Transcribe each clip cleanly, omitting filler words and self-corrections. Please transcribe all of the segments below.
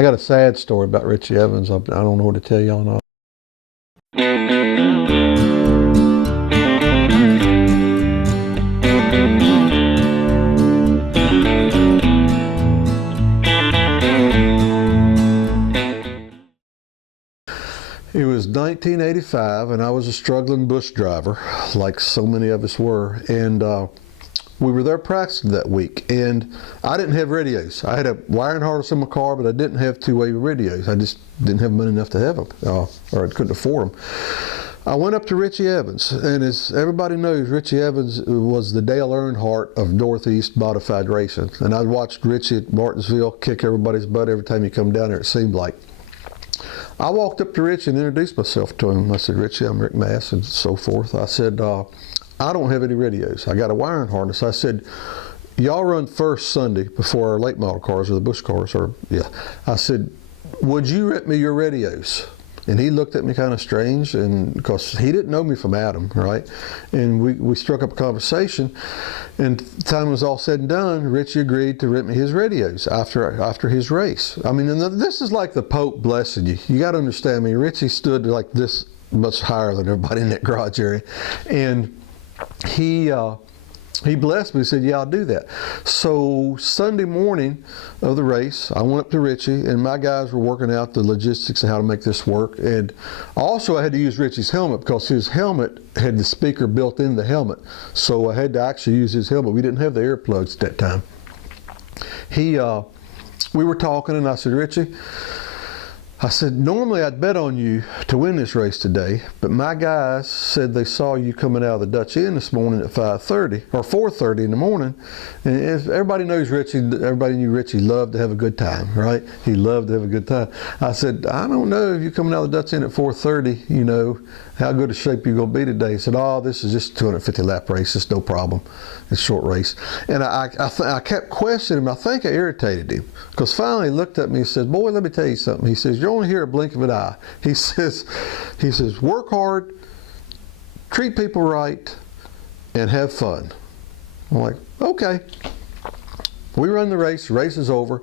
I got a sad story about Richie Evans. I don't know what to tell y'all now. It was 1985, and I was a struggling bush driver, like so many of us were, and we were there practicing that week, and I didn't have radios. I had a wiring harness in my car, but I didn't have two-way radios. I just didn't have money enough to have them, or I couldn't afford them. I went up to Richie Evans, and as everybody knows, Richie Evans was the Dale Earnhardt of Northeast modified racing, and I watched Richie at Martinsville kick everybody's butt every time he come down there, it seemed like. I walked up to Richie and introduced myself to him. I said, Richie, I'm Rick Mast, and so forth. I said, I don't have any radios. I got a wiring harness. I said, y'all run first Sunday before our late model cars or the bush cars, or yeah. I said, would you rent me your radios? And he looked at me kind of strange, and because he didn't know me from Adam, right? And we struck up a conversation, and the time was all said and done, Richie agreed to rent me his radios after his race. I mean, and this is like the Pope blessing you. You got to understand me. Richie stood like this much higher than everybody in that garage area, and he blessed me. He said, yeah, I'll do that. So Sunday morning of the race, I went up to Richie, and my guys were working out the logistics of how to make this work. And also I had to use Richie's helmet because his helmet had the speaker built in the helmet. So I had to actually use his helmet. We didn't have the earplugs at that time. We were talking, and I said, Richie, I said, normally I'd bet on you to win this race today, but my guys said they saw you coming out of the Dutch Inn this morning at 5:30 or 4:30 in the morning. And everybody knows Richie, everybody knew Richie loved to have a good time, right? He loved to have a good time. I said, I don't know if you're coming out of the Dutch Inn at 4:30, you know, how good a shape you're going to be today. He said, oh, this is just a 250 lap race. It's no problem. It's a short race. And I kept questioning him. I think I irritated him because finally he looked at me and said, boy, let me tell you something. He says, you're only here a blink of an eye. He says, work hard, treat people right, and have fun. I'm like, okay. We run the race is over,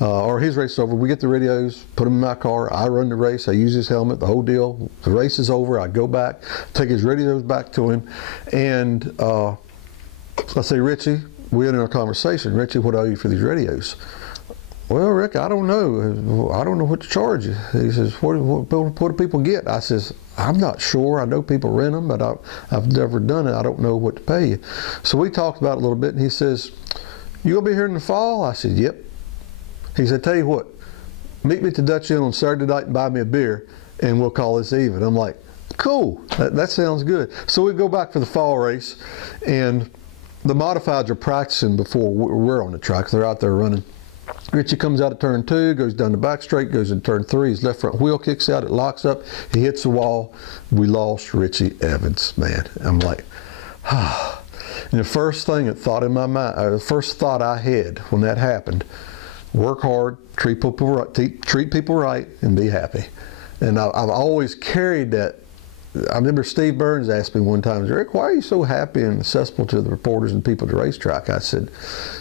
or his race is over. We get the radios, put them in my car. I run the race. I use his helmet, the whole deal. The race is over. I go back, take his radios back to him, and I say, Richie, we had in our conversation, Richie, what do I owe you for these radios? Well, Rick, I don't know. I don't know what to charge you. He says, what do people get? I says, I'm not sure. I know people rent them, but I've never done it. I don't know what to pay you. So we talked about it a little bit, and he says, you gonna be here in the fall? I said, yep. He said, tell you what, meet me at the Dutch Inn on Saturday night and buy me a beer, and we'll call this even. I'm like, cool, that sounds good. So we go back for the fall race, and the modifieds are practicing before we're on the track. They're out there running. Richie comes out of turn 2, goes down the back straight, goes into turn 3. His left front wheel kicks out, it locks up, he hits the wall. We lost Richie Evans, man. I'm like, ah. And the first thing that thought in my mind, the first thought I had when that happened, work hard, treat people right, and be happy. And I've always carried that. I remember Steve Burns asked me one time, Rick, why are you so happy and accessible to the reporters and people at the racetrack? I said,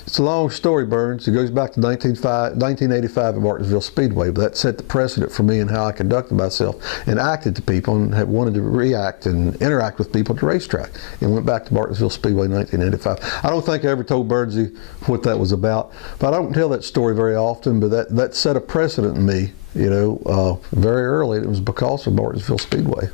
it's a long story, Burns. It goes back to 1985 at Martinsville Speedway, but that set the precedent for me and how I conducted myself and acted to people and wanted to react and interact with people at the racetrack. And went back to Martinsville Speedway in 1985. I don't think I ever told Burnsy what that was about, but I don't tell that story very often, but that set a precedent in me, you know, very early. It was because of Martinsville Speedway.